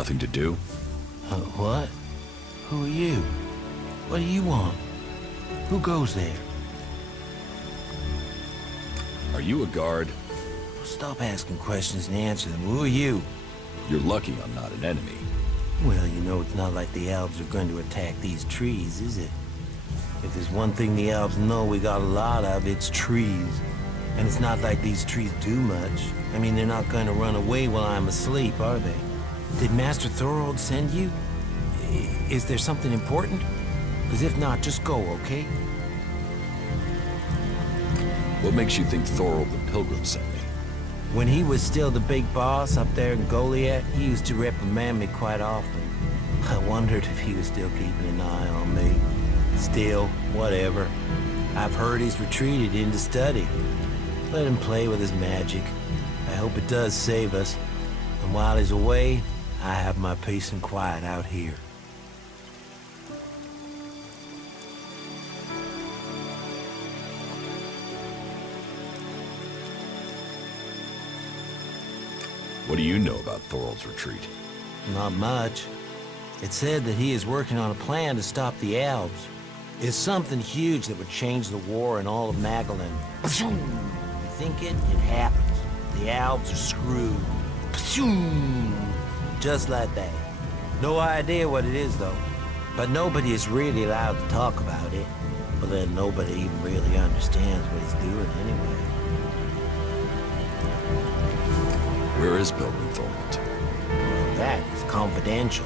Nothing to do? What? Who are you? What do you want? Who goes there? Are you a guard? Stop asking questions and answer them. Who are you? You're lucky I'm not an enemy. Well, you know, it's not like the elves are going to attack these trees, is it? If there's one thing the elves know we got a lot of, it's trees. And it's not like these trees do much. I mean, they're not going to run away while I'm asleep, are they? Did Master Thorold send you? Is there something important? Because if not, just go, okay? What makes you think Thorold the Pilgrim sent me? When he was still the big boss up there in Goliath, he used to reprimand me quite often. I wondered if he was still keeping an eye on me. Still, whatever. I've heard he's retreated into study. Let him play with his magic. I hope it does save us. And while he's away, I have my peace and quiet out here. What do you know about Thorold's retreat? Not much. It said that he is working on a plan to stop the elves. It's something huge that would change the war in all of Magellan. You think it? It happens. The elves are screwed. Just like that. No idea what it is, though. But nobody is really allowed to talk about it. But then nobody even really understands what he's doing anyway. Where is Pilgrim Thorold? Well, that is confidential.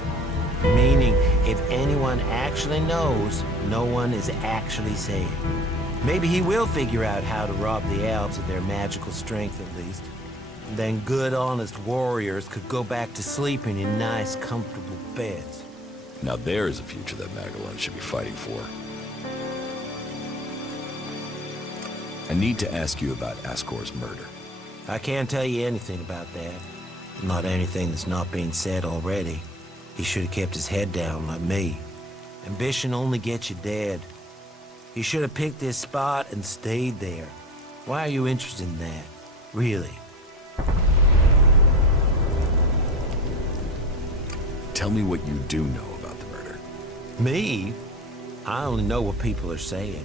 Meaning, if anyone actually knows, no one is actually safe. Maybe he will figure out how to rob the elves of their magical strength, at least. Then good, honest warriors could go back to sleeping in nice, comfortable beds. Now there's a future that Magellan should be fighting for. I need to ask you about Ascor's murder. I can't tell you anything about that. Not anything that's not being said already. He should have kept his head down like me. Ambition only gets you dead. He should have picked this spot and stayed there. Why are you interested in that? Really? Tell me what you do know about the murder. Me? I only know what people are saying.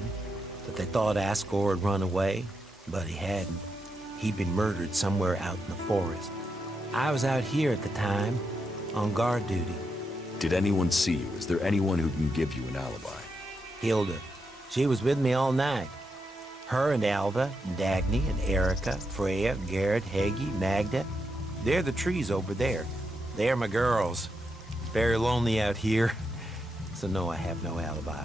That they thought Ascor had run away, but he hadn't. He'd been murdered somewhere out in the forest. I was out here at the time, on guard duty. Did anyone see you? Is there anyone who can give you an alibi? Hilda. She was with me all night. Her and Alva, and Dagny, and Erica, Freya, Garrett, Heggie, Magda. They're the trees over there. They're my girls. Very lonely out here. So no, I have no alibi.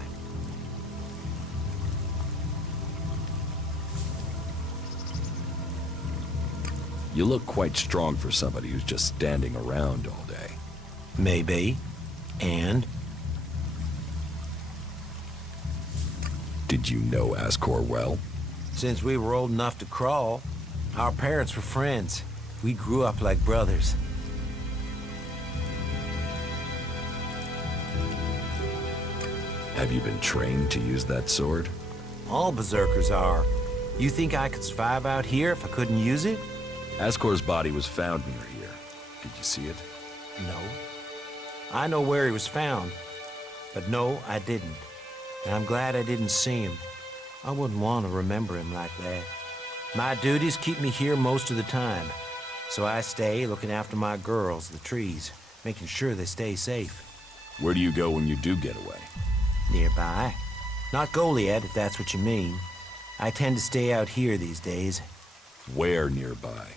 You look quite strong for somebody who's just standing around all day. Maybe. And? Did you know Ascor well? Since we were old enough to crawl, our parents were friends. We grew up like brothers. Have you been trained to use that sword? All berserkers are. You think I could survive out here if I couldn't use it? Ascor's body was found near here. Did you see it? No. I know where he was found, but no, I didn't. And I'm glad I didn't see him. I wouldn't want to remember him like that. My duties keep me here most of the time, so I stay looking after my girls, the trees, making sure they stay safe. Where do you go when you do get away? Nearby. Not Goliath, if that's what you mean. I tend to stay out here these days. Where nearby?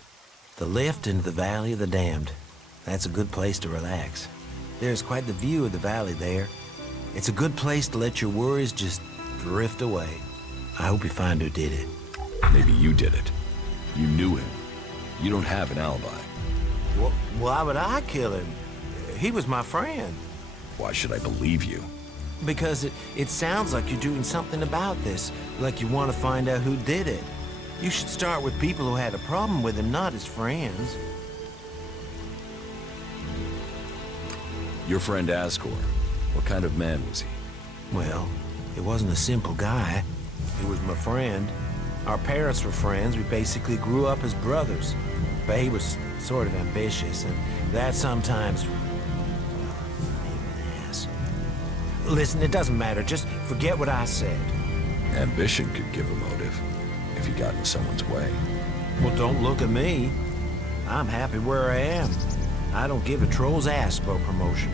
The lift into the Valley of the Damned. That's a good place to relax. There's quite the view of the valley there. It's a good place to let your worries just drift away. I hope you find who did it. Maybe you did it. You knew him. You don't have an alibi. Well, why would I kill him? He was my friend. Why should I believe you? Because it sounds like you're doing something about this, like you want to find out who did it. You should start with people who had a problem with him, not his friends. Your friend Ascor, what kind of man was he? Well, he wasn't a simple guy. He was my friend. Our parents were friends. We basically grew up as brothers. But he was sort of ambitious, and that sometimes Listen, it doesn't matter. Just forget what I said. Ambition could give a motive, if you got in someone's way. Well, don't look at me. I'm happy where I am. I don't give a troll's ass about promotion.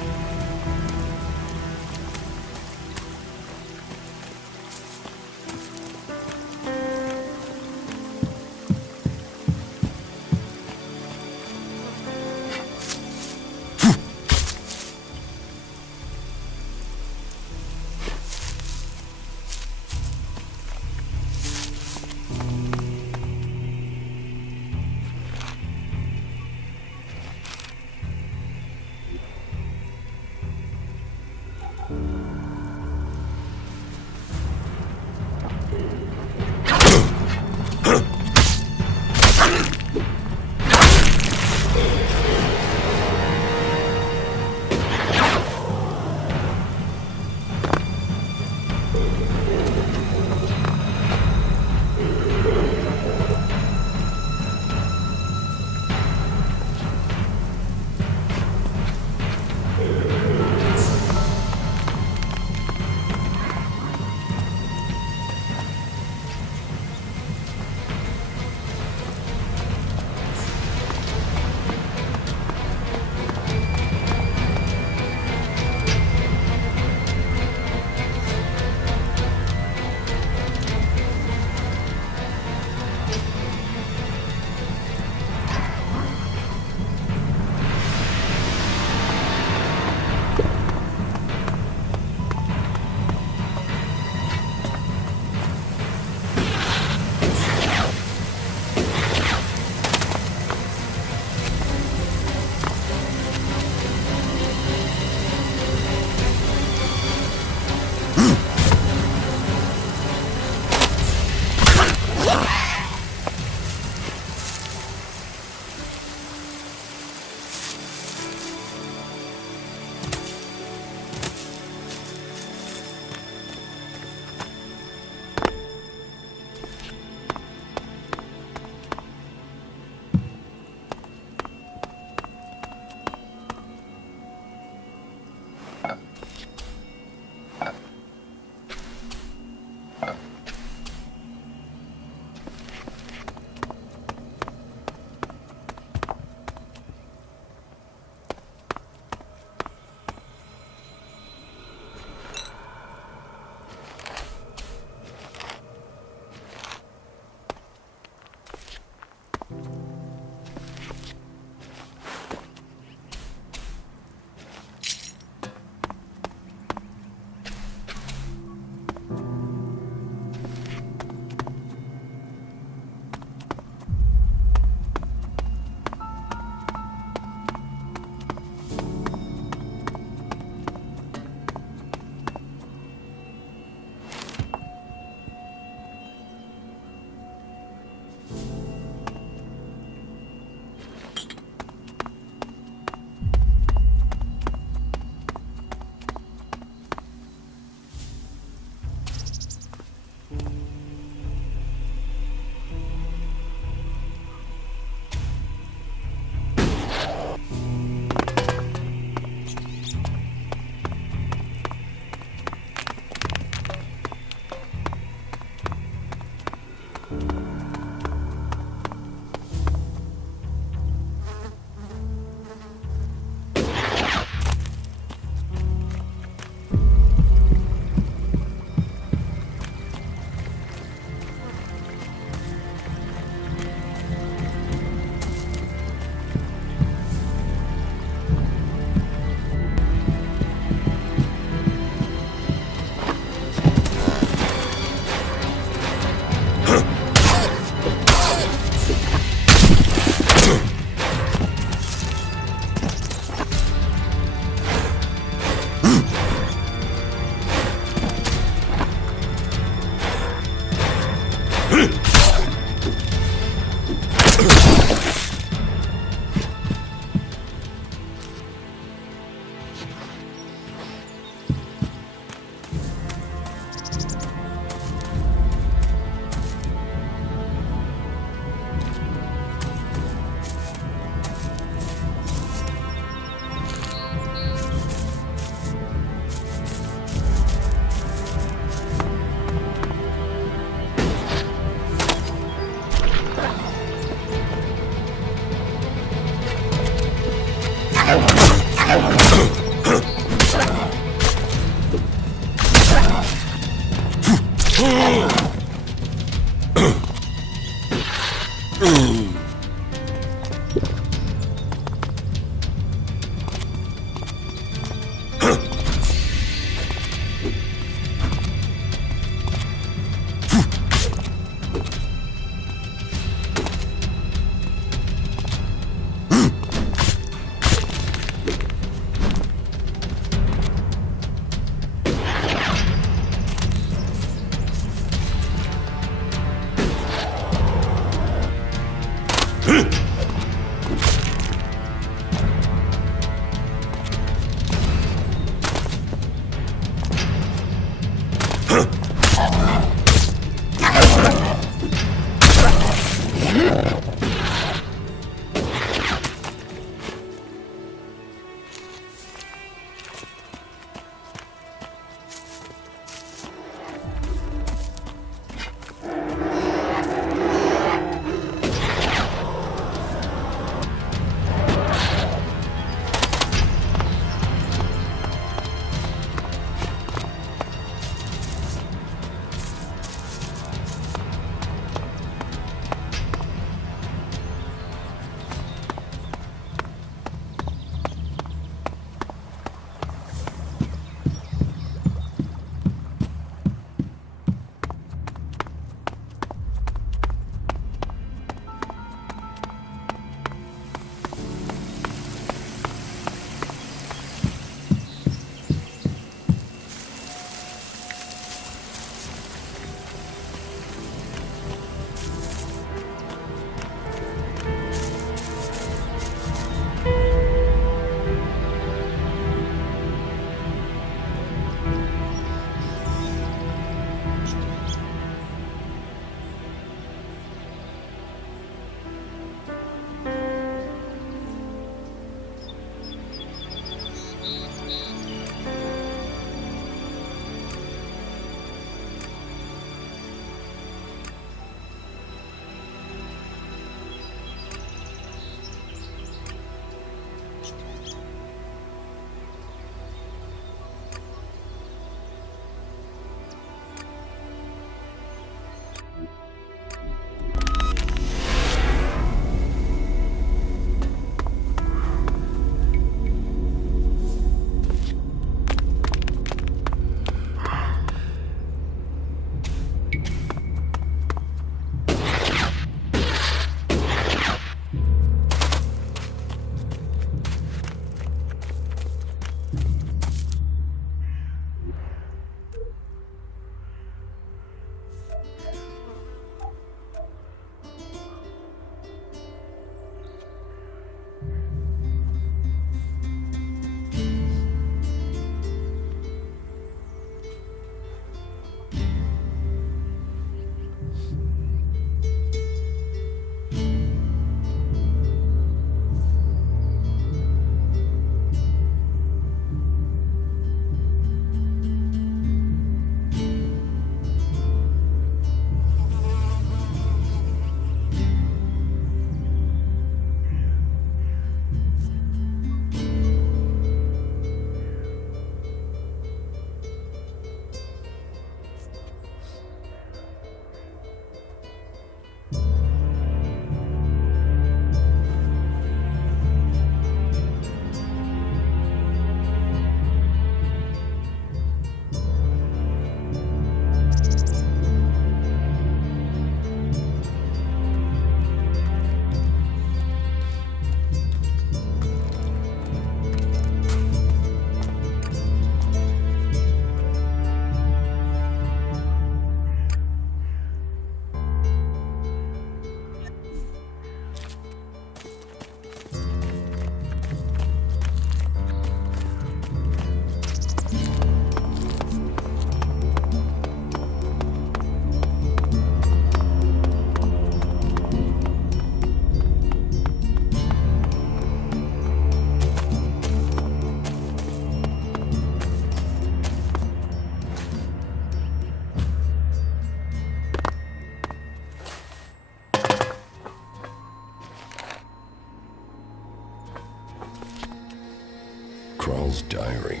diary.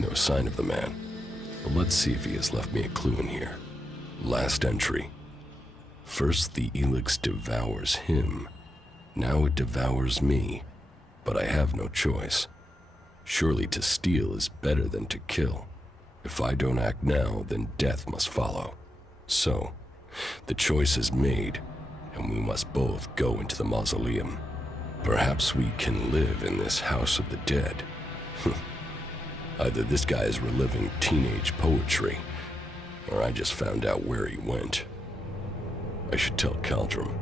No sign of the man. But let's see if he has left me a clue in here. Last entry. First the Elex devours him. Now it devours me. But I have no choice. Surely to steal is better than to kill. If I don't act now, then death must follow. So, the choice is made, and we must both go into the mausoleum. Perhaps we can live in this house of the dead. Either this guy is reliving teenage poetry, or I just found out where he went. I should tell Caldrum.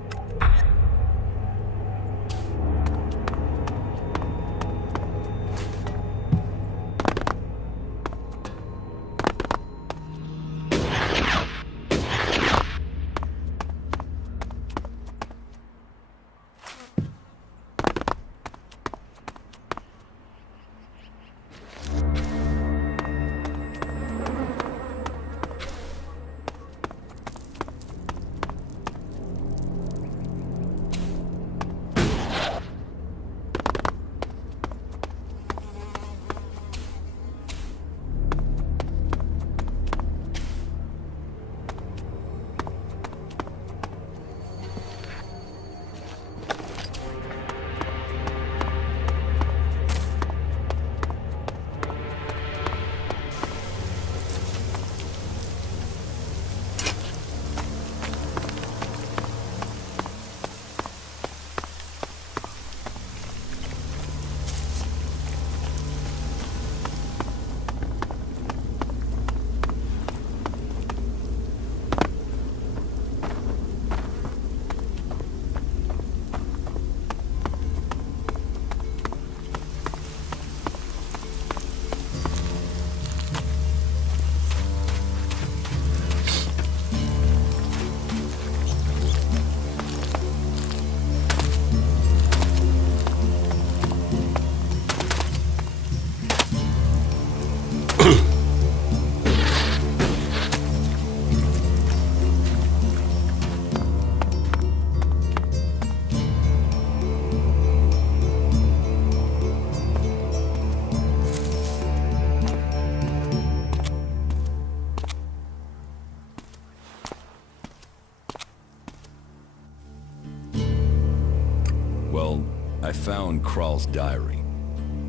Well, I found Kral's diary.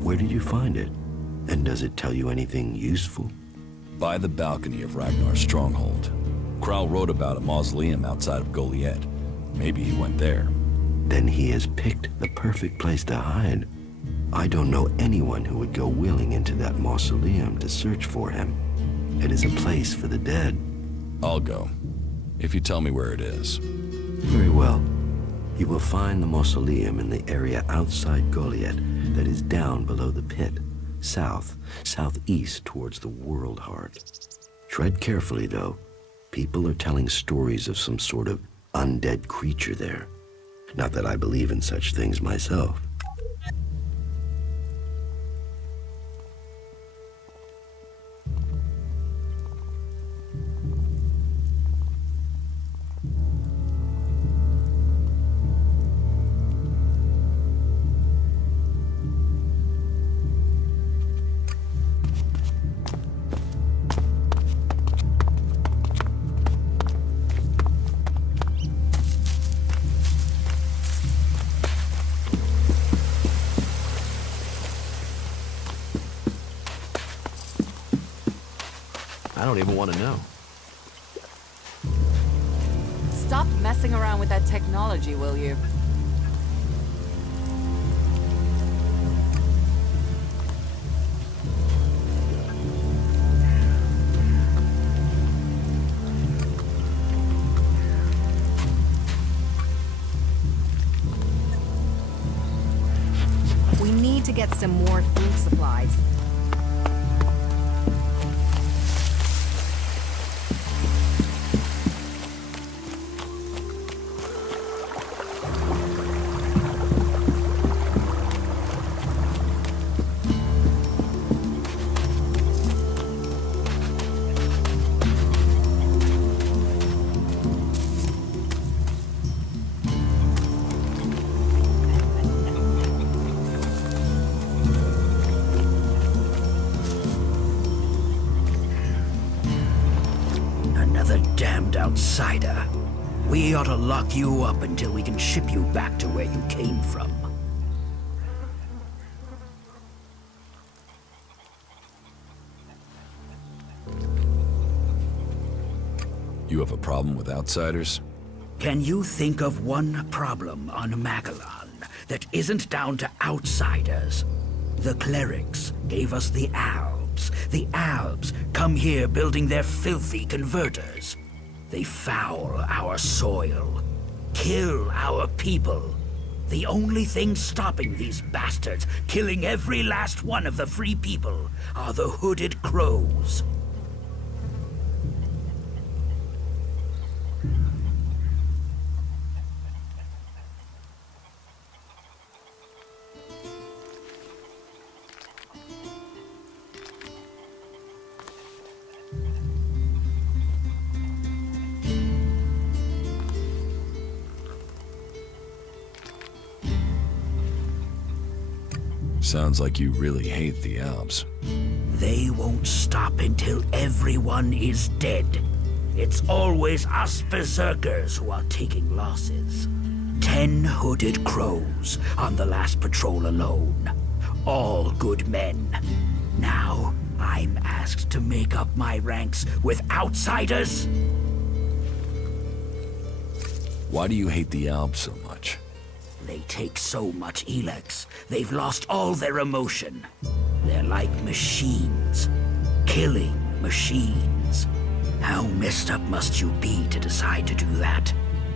Where did you find it? And does it tell you anything useful? By the balcony of Ragnar's stronghold. Kral wrote about a mausoleum outside of Goliet. Maybe he went there. Then he has picked the perfect place to hide. I don't know anyone who would go willing into that mausoleum to search for him. It is a place for the dead. I'll go, if you tell me where it is. Very well. You will find the mausoleum in the area outside Goliet that is down below the pit, southeast towards the World Heart. Tread carefully, though. People are telling stories of some sort of undead creature there. Not that I believe in such things myself. I don't even want to know. Stop messing around with that technology, will you? We need to get some more food supplies. Another damned outsider. We ought to lock you up until we can ship you back to where you came from. You have a problem with outsiders? Can you think of one problem on Magellan that isn't down to outsiders? The clerics gave us the Albs. The Albs come here building their filthy converters. They foul our soil, kill our people. The only thing stopping these bastards killing every last one of the free people are the hooded crows. Sounds like you really hate the Alps. They won't stop until everyone is dead. It's always us berserkers who are taking losses. 10 hooded crows on the last patrol alone. All good men. Now, I'm asked to make up my ranks with outsiders? Why do you hate the Alps so much? They take so much Elex, they've lost all their emotion. They're like machines. Killing machines. How messed up must you be to decide to do that?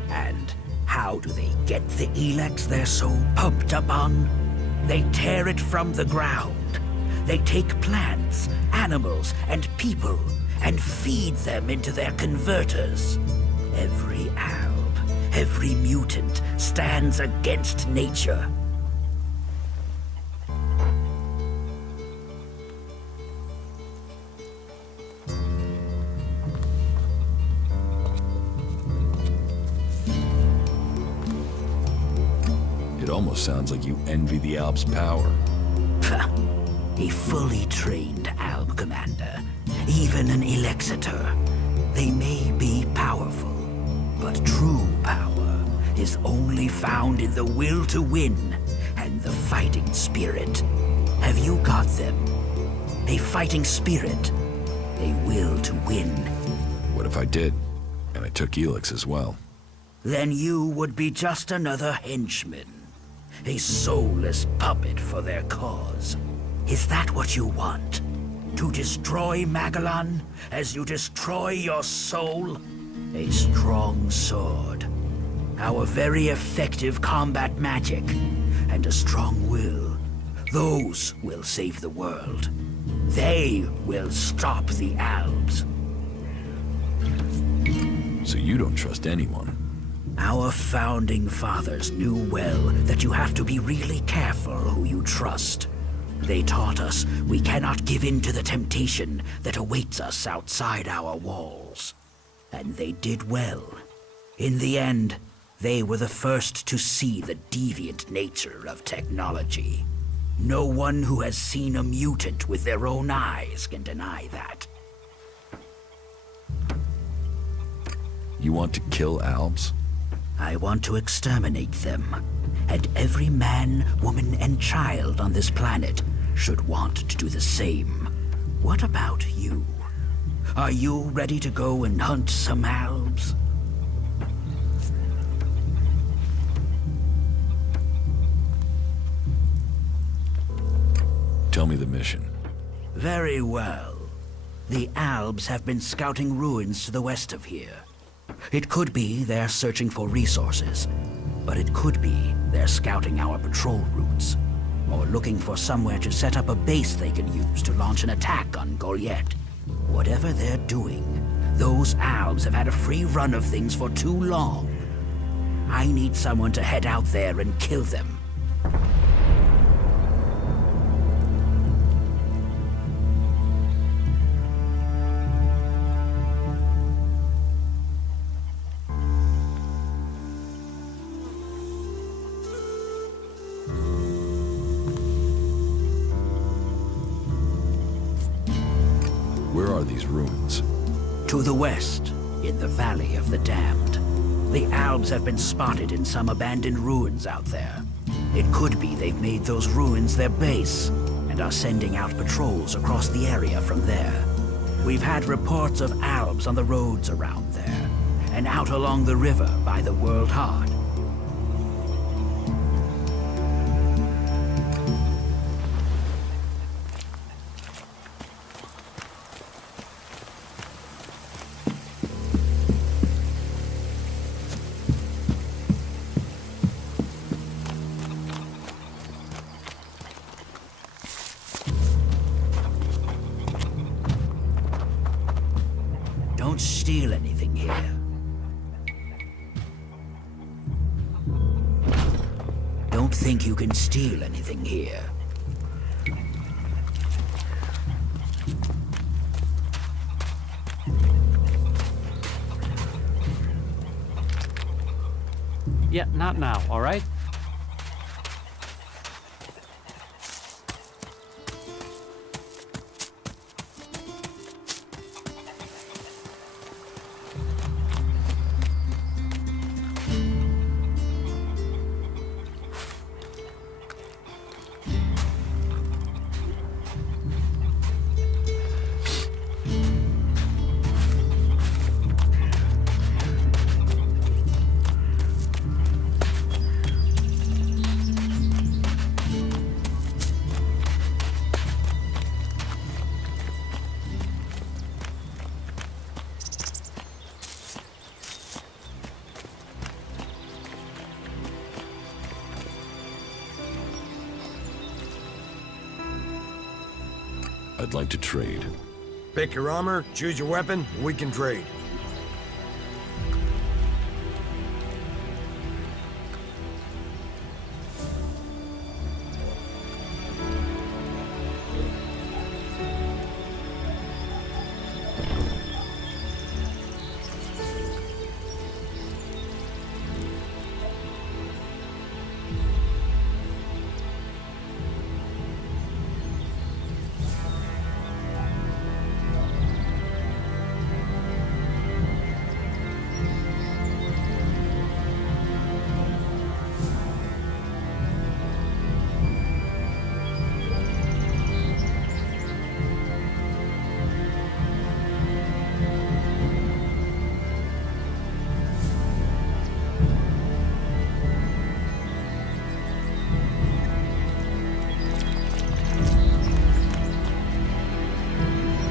And how do they get the Elex they're so pumped up on? They tear it from the ground. They take plants, animals, and people, and feed them into their converters. Every Alb, every mutant stands against nature. It almost sounds like you envy the Alps' power. A fully trained Alb commander, even an Elexitor. They may be powerful, but true power is only found in the will to win and the fighting spirit. Have you got them? A fighting spirit, a will to win. What if I did, and I took Elex as well? Then you would be just another henchman. A soulless puppet for their cause. Is that what you want? To destroy Magellan as you destroy your soul? A strong sword. Our very effective combat magic. And a strong will. Those will save the world. They will stop the Albs. So you don't trust anyone? Our founding fathers knew well that you have to be really careful who you trust. They taught us we cannot give in to the temptation that awaits us outside our walls. And they did well. In the end, they were the first to see the deviant nature of technology. No one who has seen a mutant with their own eyes can deny that. You want to kill Alps? I want to exterminate them. And every man, woman, and child on this planet should want to do the same. What about you? Are you ready to go and hunt some Albs? Tell me the mission. Very well. The Albs have been scouting ruins to the west of here. It could be they're searching for resources, but it could be they're scouting our patrol routes, or looking for somewhere to set up a base they can use to launch an attack on Goliath. Whatever they're doing, those Albs have had a free run of things for too long. I need someone to head out there and kill them. Where are these ruins? To the west, in the Valley of the Damned. The Albs have been spotted in some abandoned ruins out there. It could be they've made those ruins their base, and are sending out patrols across the area from there. We've had reports of Albs on the roads around there, and out along the river by the World Heart. Don't steal anything here. Don't think you can steal anything here. Yeah, not now, all right? I'd like to trade. Pick your armor, choose your weapon, we can trade.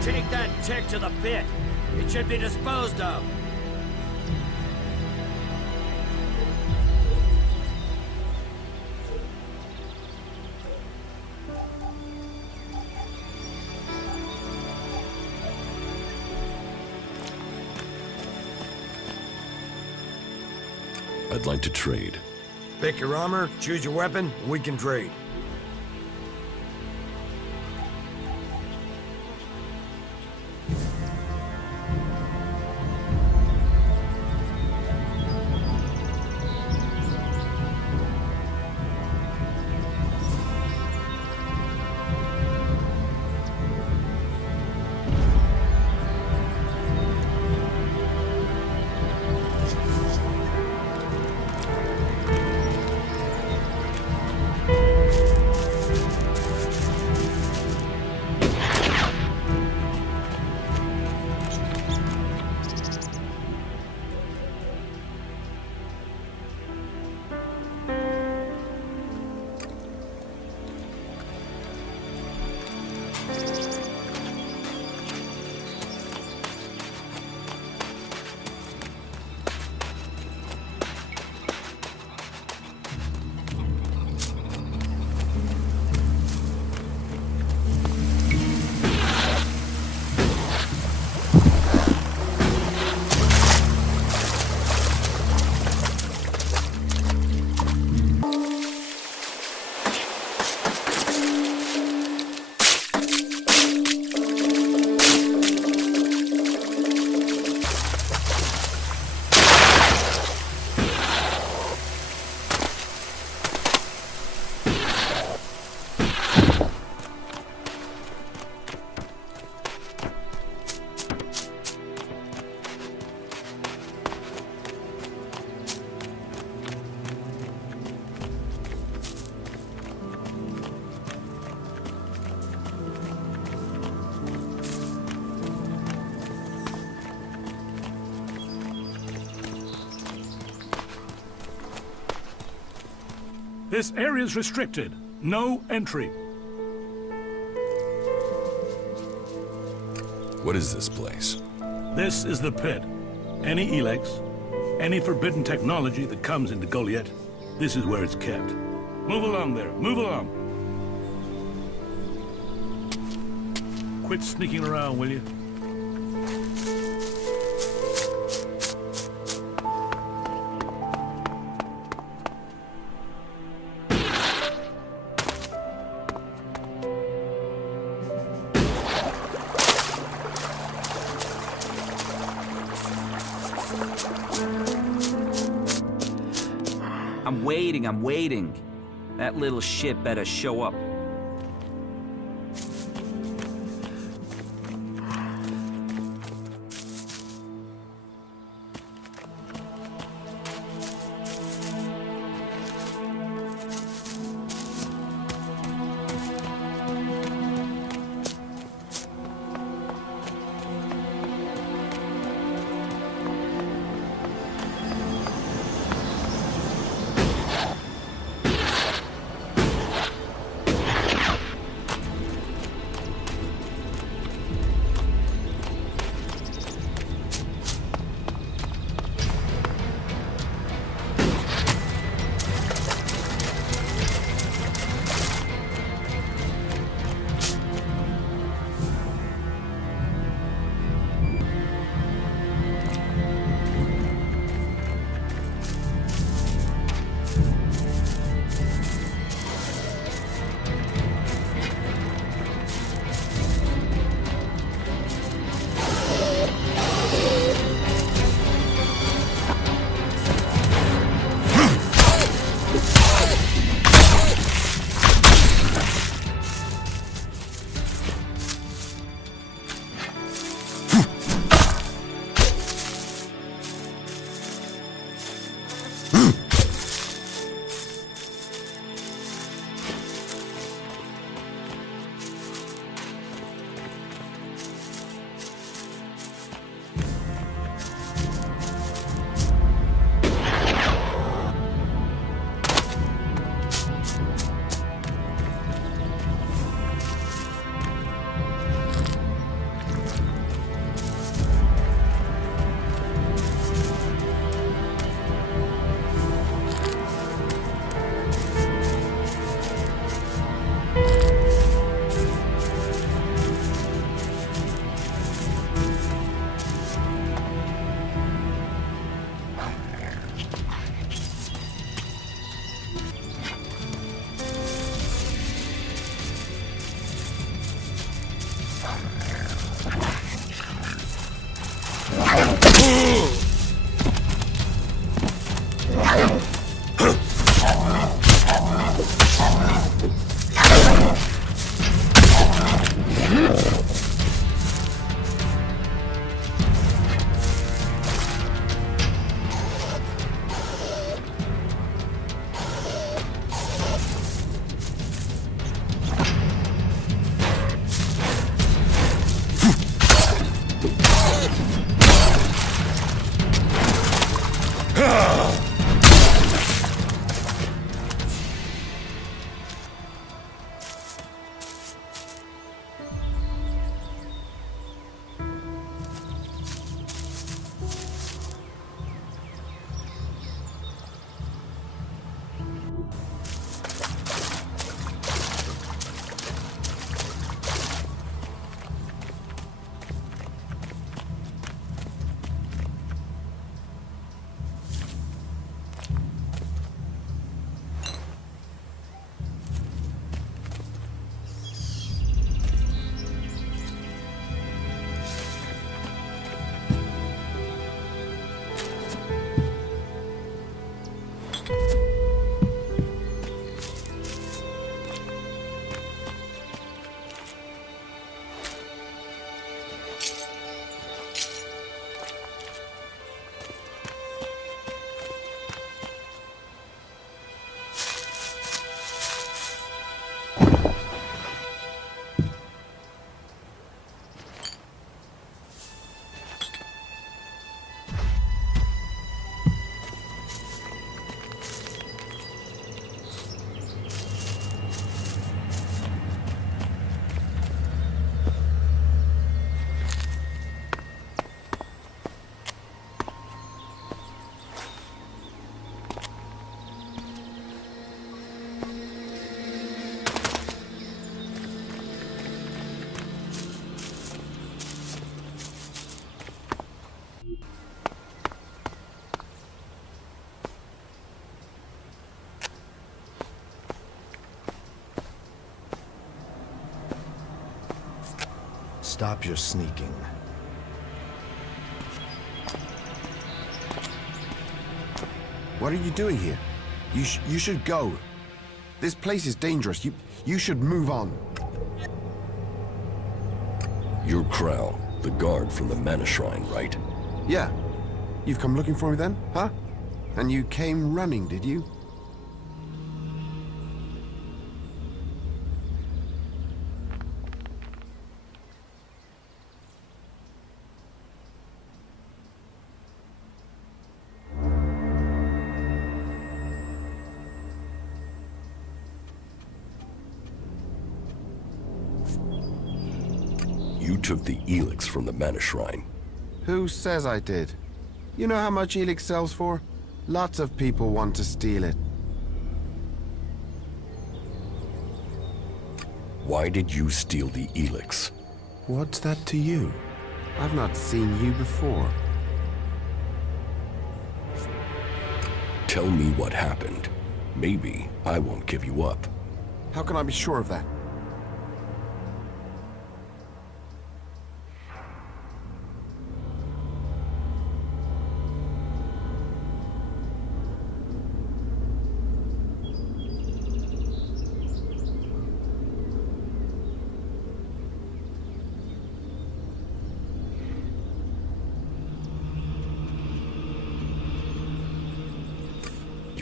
Take that tick to the pit. It should be disposed of. I'd like to trade. Pick your armor, choose your weapon, we can trade. This area's restricted. No entry. What is this place? This is the pit. Any Elex, any forbidden technology that comes into Goliath, this is where it's kept. Move along there, move along. Quit sneaking around, will you? I'm waiting. That little shit better show up. Stop your sneaking. What are you doing here? You should go. This place is dangerous. You should move on. You're Krell, the guard from the Mana Shrine, right? Yeah. You've come looking for me then, huh? And you came running, did you? You took the Elex from the Mana Shrine. Who says I did? You know how much Elex sells for? Lots of people want to steal it. Why did you steal the Elex? What's that to you? I've not seen you before. Tell me what happened. Maybe I won't give you up. How can I be sure of that?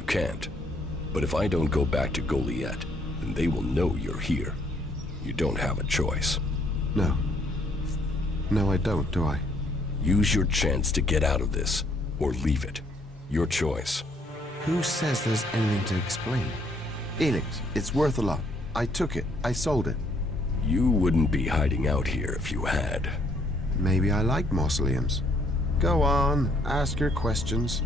Can't. But if I don't go back to Goliath, then they will know you're here. You don't have a choice. No. No, I don't, do I? Use your chance to get out of this, or leave it. Your choice. Who says there's anything to explain? Elex, it's worth a lot. I took it. I sold it. You wouldn't be hiding out here if you had. Maybe I like mausoleums. Go on, ask your questions.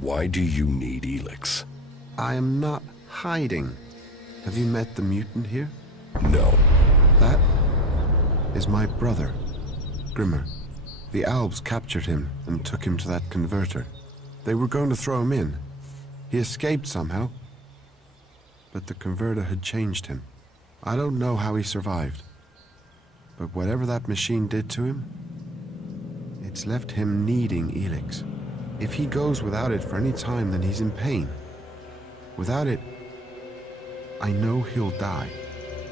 Why do you need Elex? I am not hiding. Have you met the mutant here? No. That is my brother, Grimmer. The Albs captured him and took him to that converter. They were going to throw him in. He escaped somehow. But the converter had changed him. I don't know how he survived. But whatever that machine did to him, it's left him needing Elex. If he goes without it for any time, then he's in pain. Without it, I know he'll die.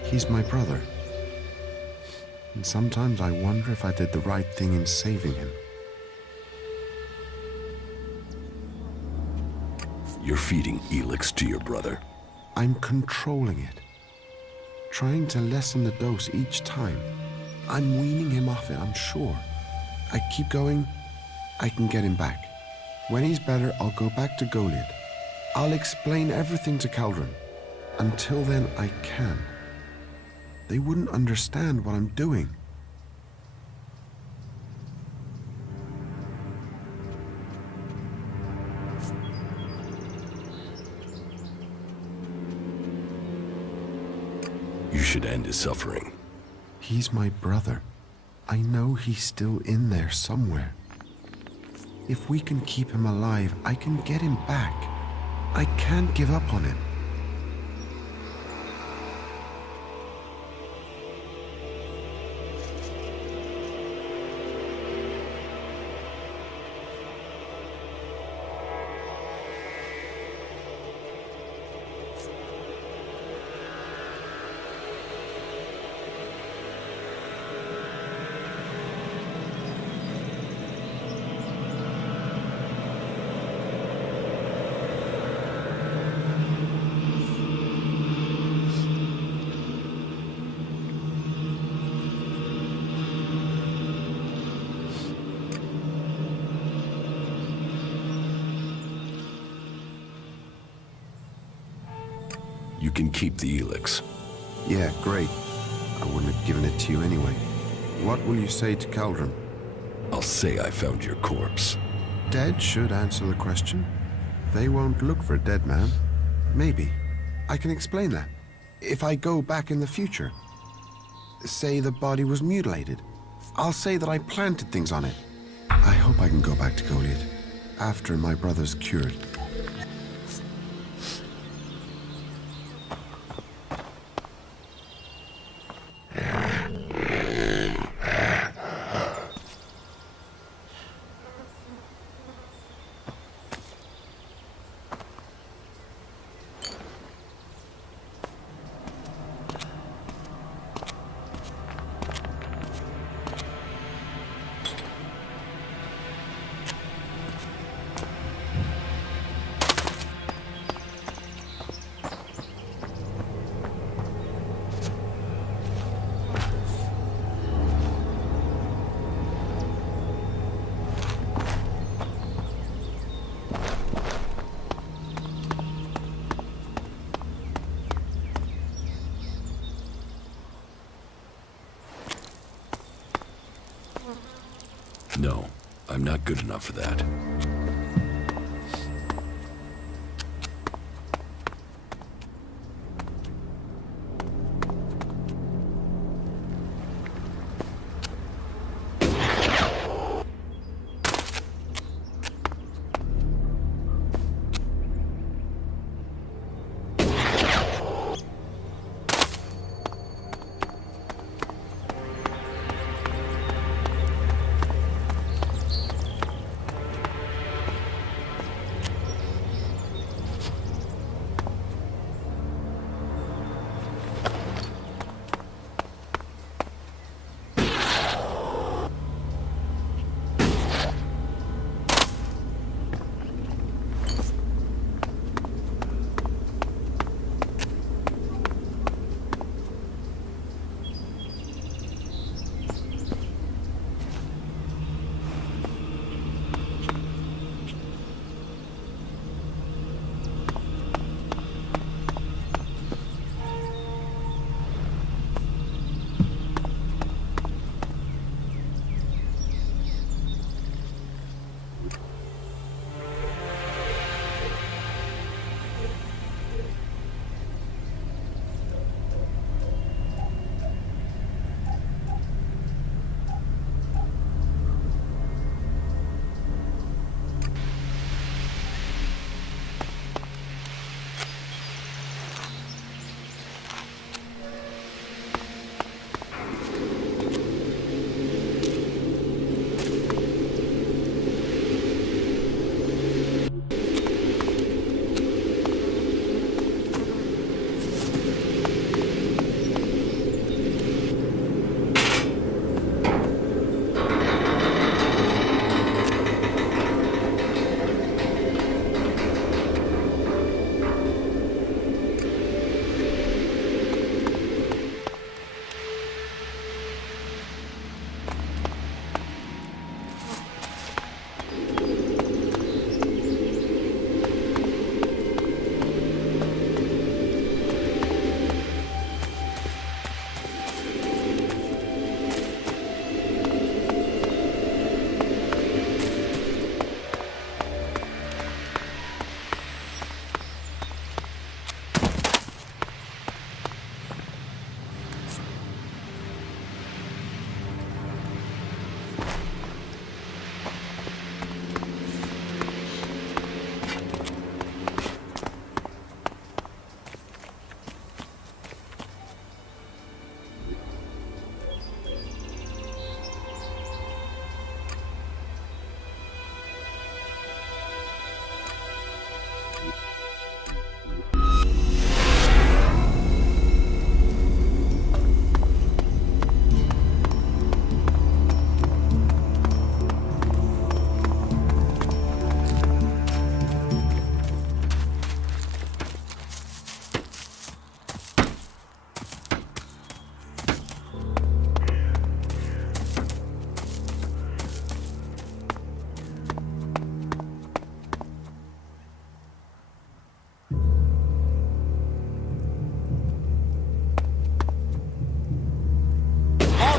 He's my brother. And sometimes I wonder if I did the right thing in saving him. You're feeding Elex to your brother? I'm controlling it. Trying to lessen the dose each time. I'm weaning him off it, I'm sure. I keep going, I can get him back. When he's better, I'll go back to Goliath. I'll explain everything to Caldron. Until then, I can. They wouldn't understand what I'm doing. You should end his suffering. He's my brother. I know he's still in there somewhere. If we can keep him alive, I can get him back. I can't give up on him. You can keep the Elex. Yeah, great. I wouldn't have given it to you anyway. What will you say to Caldron? I'll say I found your corpse. Dead should answer the question. They won't look for a dead man. Maybe. I can explain that. If I go back in the future, say the body was mutilated, I'll say that I planted things on it. I hope I can go back to Goliath after my brother's cured. No, I'm not good enough for that.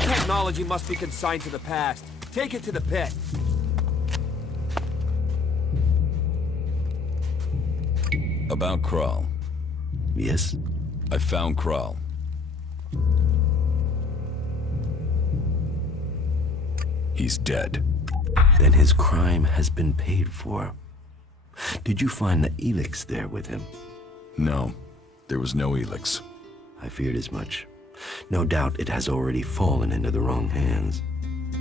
Technology must be consigned to the past. Take it to the pit. About Kral. Yes? I found Kral. He's dead. Then his crime has been paid for. Did you find the Elex there with him? No, there was no Elex. I feared as much. No doubt it has already fallen into the wrong hands.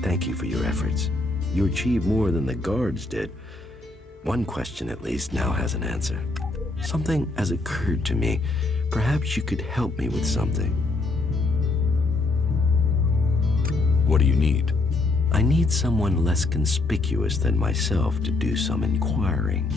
Thank you for your efforts. You achieved more than the guards did. One question, at least, now has an answer. Something has occurred to me. Perhaps you could help me with something. What do you need? I need someone less conspicuous than myself to do some inquiring.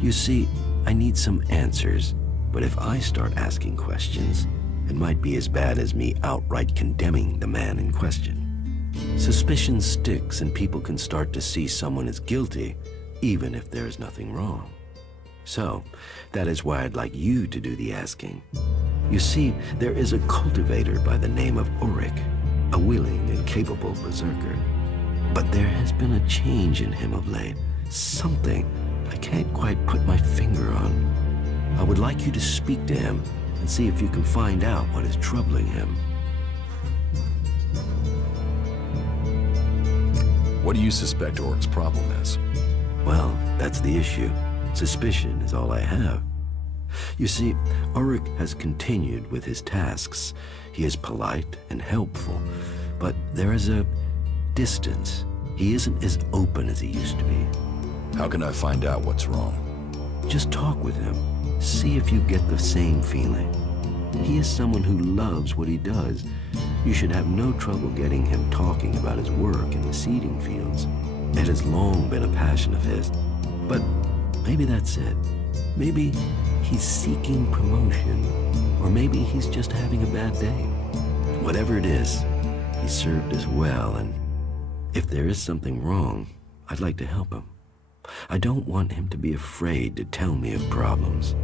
You see, I need some answers, but if I start asking questions, it might be as bad as me outright condemning the man in question. Suspicion sticks and people can start to see someone as guilty, even if there is nothing wrong. So, that is why I'd like you to do the asking. You see, there is a cultivator by the name of Ulrich, a willing and capable berserker. But there has been a change in him of late. Something I can't quite put my finger on. I would like you to speak to him and see if you can find out what is troubling him. What do you suspect Oric's problem is? Well, that's the issue. Suspicion is all I have. You see, Ulrich has continued with his tasks. He is polite and helpful, but there is a distance. He isn't as open as he used to be. How can I find out what's wrong? Just talk with him. See if you get the same feeling. He is someone who loves what he does. You should have no trouble getting him talking about his work in the seeding fields. It has long been a passion of his. But maybe that's it. Maybe he's seeking promotion, or maybe he's just having a bad day. Whatever it is, he served us well, and if there is something wrong, I'd like to help him. I don't want him to be afraid to tell me of problems.